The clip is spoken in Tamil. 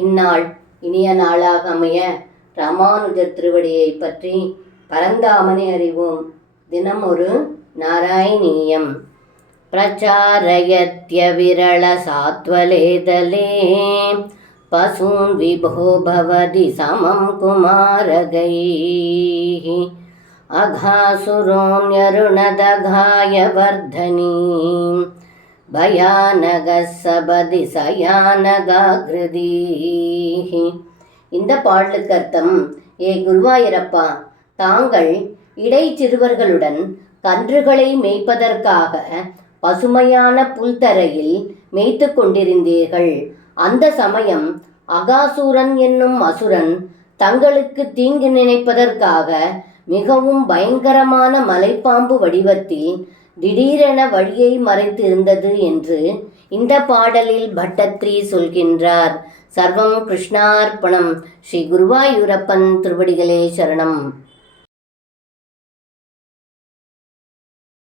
இந்நாள் இனிய நாளாக அமைய ராமானுஜர் திருவடியை பற்றி பரந்தாமனை அறிவோம். தினம் ஒரு நாராயணீயம். பிரச்சாரயத்ய விரள சாத்வலேதலே பசூன் விபோ பவதி சமம் குமாரகைः அகாசுரோன்யருணதகாய வர்தனீ பயானகசபதி சயானகாகிருதீः. இந்த பாடலுக்கு அர்த்தம்: ஏ குருவாயூரப்பா, தாங்கள் இடைச்சிறுவர்களுடன் கன்றுகளை மேய்ப்பதற்காக பசுமையான புல்தரையில் மேய்த்து கொண்டிருந்தீர்கள். அந்த சமயம் அகாசூரன் என்னும் அசுரன் தங்களுக்கு தீங்கு நினைப்பதற்காக மிகவும் பயங்கரமான மலைப்பாம்பு வடிவத்தில் திடீரென வழியை மறைத்து இருந்தது என்று இந்த பாடலில் பட்டத்ரி சொல்கின்றார். சர்வம் கிருஷ்ணார்ப்பணம். ஸ்ரீ குருவாயூரப்பன் திருவடிகளே சரணம்.